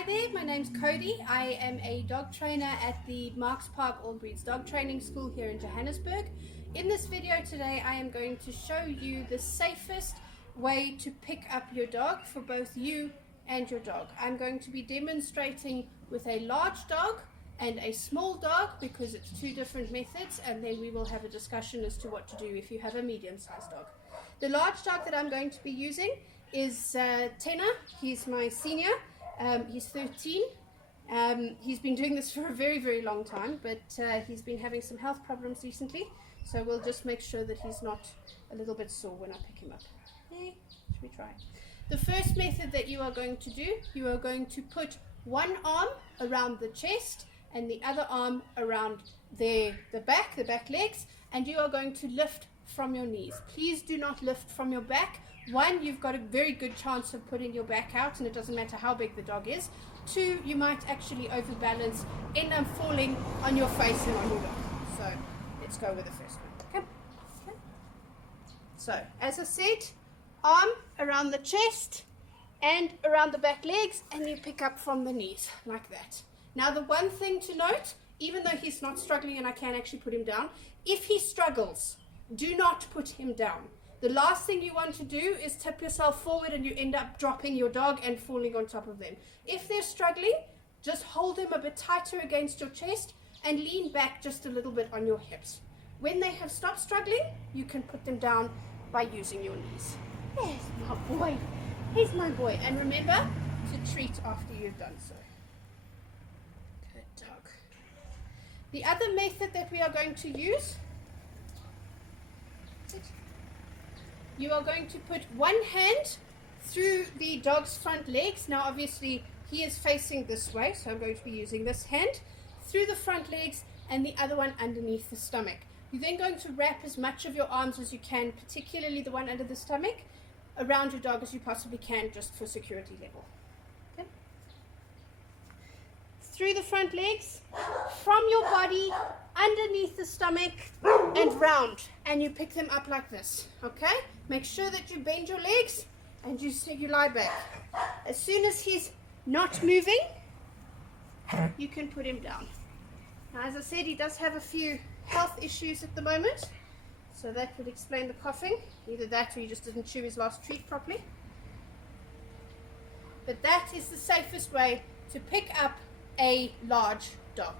Hi there, my name's Cody. I am a dog trainer at the Marks Park All Breeds Dog Training School here in Johannesburg. In this video today I am going to show you the safest way to pick up your dog for both you and your dog. I'm going to be demonstrating with a large dog and a small dog because it's two different methods, and then we will have a discussion as to what to do if you have a medium-sized dog. The large dog that I'm going to be using is Tenna. He's my senior. He's 13. He's been doing this for a very, very long time, but he's been having some health problems recently, so we'll just make sure that he's not a little bit sore when I pick him up. Okay, should we try? The first method that you are going to do, you are going to put one arm around the chest and the other arm around the back legs, and you are going to lift from your knees. Please do not lift from your back. One, you've got a very good chance of putting your back out, and it doesn't matter how big the dog is. Two, you might actually overbalance, end up falling on your face and on your dog. So let's go with the first one. Okay. So as I said, arm around the chest and around the back legs, and you pick up from the knees like that. Now the one thing to note, even though he's not struggling and I can actually put him down, if he struggles, do not put him down. The last thing you want to do is tip yourself forward and you end up dropping your dog and falling on top of them. If they're struggling, just hold them a bit tighter against your chest and lean back just a little bit on your hips. When they have stopped struggling, you can put them down by using your knees. There's my boy. He's my boy. And remember to treat after you've done so. Good dog. The other method that we are going to use, you are going to put one hand through the dog's front legs. Now obviously he is facing this way, so I'm going to be using this hand through the front legs and the other one underneath the stomach. You're then going to wrap as much of your arms as you can, particularly the one under the stomach, around your dog as you possibly can, just for security level. Okay. Through the front legs, from your body, underneath the stomach and round, and you pick them up like this. Okay, make sure that you bend your legs and you lie back. As soon as he's not moving, you can put him down. Now, as I said, he does have a few health issues at the moment, so that would explain the coughing. Either that or he just didn't chew his last treat properly. But that is the safest way to pick up a large dog.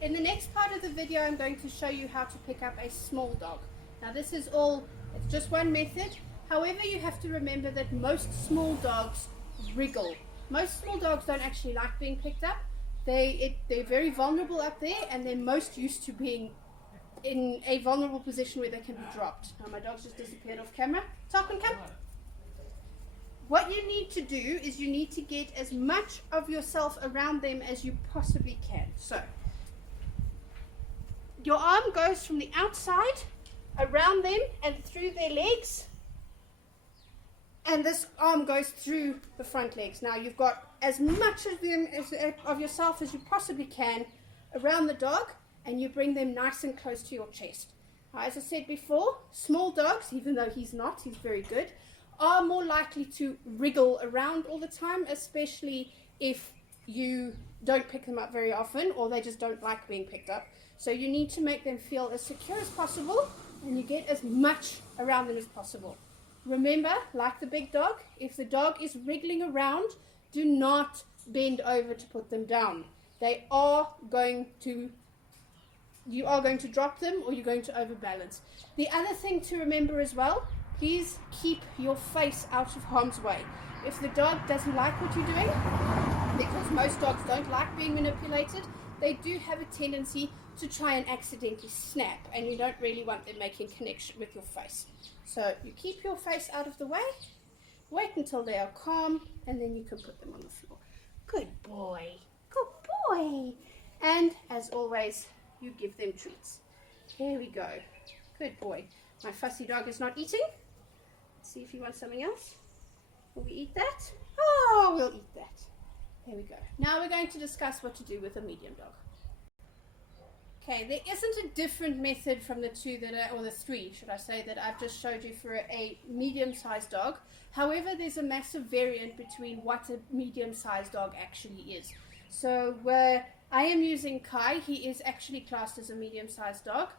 In the next part of the video, I'm going to show you how to pick up a small dog. Now this is it's just one method. However, you have to remember that most small dogs wriggle. Most small dogs don't actually like being picked up. They're very vulnerable up there, and they're most used to being in a vulnerable position where they can be dropped. Now my dog's just disappeared off camera. Tarquin, come. What you need to do is you need to get as much of yourself around them as you possibly can. So your arm goes from the outside around them and through their legs, and this arm goes through the front legs. Now you've got as much of them of yourself as you possibly can around the dog, and you bring them nice and close to your chest. Now, as I said before, small dogs, even though he's very good, are more likely to wriggle around all the time, especially if you don't pick them up very often or they just don't like being picked up. So you need to make them feel as secure as possible, and you get as much around them as possible. Remember, like the big dog, if the dog is wriggling around, do not bend over to put them down. You are going to drop them, or you're going to overbalance. The other thing to remember as well, please keep your face out of harm's way. If the dog doesn't like what you're doing, because most dogs don't like being manipulated, they do have a tendency to try and accidentally snap, and you don't really want them making connection with your face. So you keep your face out of the way, wait until they are calm, and then you can put them on the floor. Good boy, good boy. And as always, you give them treats. There we go. Good boy. My fussy dog is not eating. Let's see if he wants something else. Will we eat that? Oh, we'll eat that. There we go. Now we're going to discuss what to do with a medium dog. Okay, there isn't a different method from the two that are, or the three, should I say, that I've just showed you for a medium-sized dog. However, there's a massive variant between what a medium-sized dog actually is. So where I am using Kai, he is actually classed as a medium-sized dog.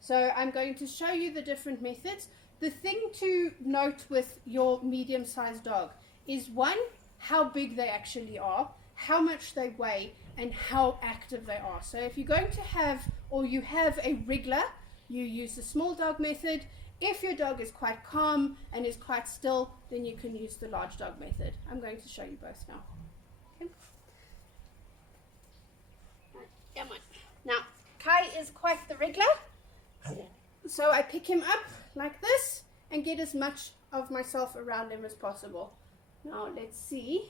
So I'm going to show you the different methods. The thing to note with your medium-sized dog is, one, how big they actually are, how much they weigh, and how active they are. So if you're going to have, or you have a wriggler, you use the small dog method. If your dog is quite calm and is quite still, then you can use the large dog method. I'm going to show you both now. Okay. Right, come on. Now, Kai is quite the wriggler, so I pick him up like this and get as much of myself around him as possible. Now let's see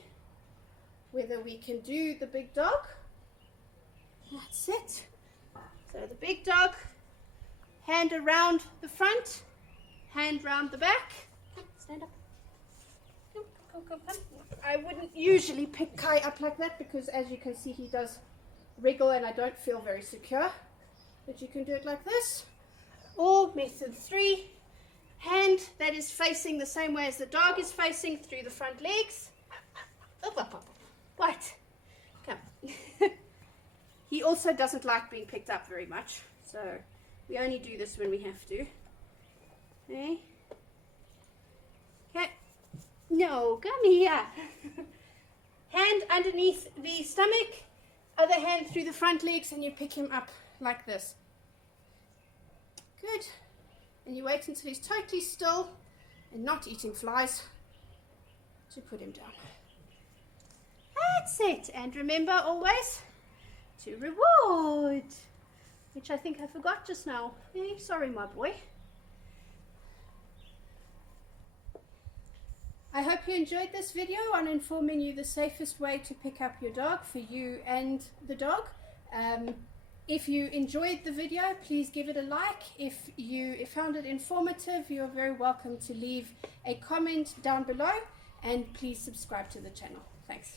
whether we can do the big dog. That's it. So the big dog, hand around the front, hand round the back. Come, stand up. Come, come, come, come. I wouldn't usually pick Kai up like that because, as you can see, he does wriggle and I don't feel very secure. But you can do it like this. Or method 3, hand that is facing the same way as the dog is facing through the front legs. Up, up, up. What? Come. He also doesn't like being picked up very much, so we only do this when we have to. Okay. Okay. No, come here. Hand underneath the stomach, other hand through the front legs, and you pick him up like this. Good. And you wait until he's totally still and not eating flies to put him down. That's it. And remember always to reward, which I think I forgot just now. Hey, sorry, my boy. I hope you enjoyed this video on informing you the safest way to pick up your dog for you and the dog. If you enjoyed the video, please give it a like. If you found it informative, you're very welcome to leave a comment down below, and please subscribe to the channel. Thanks.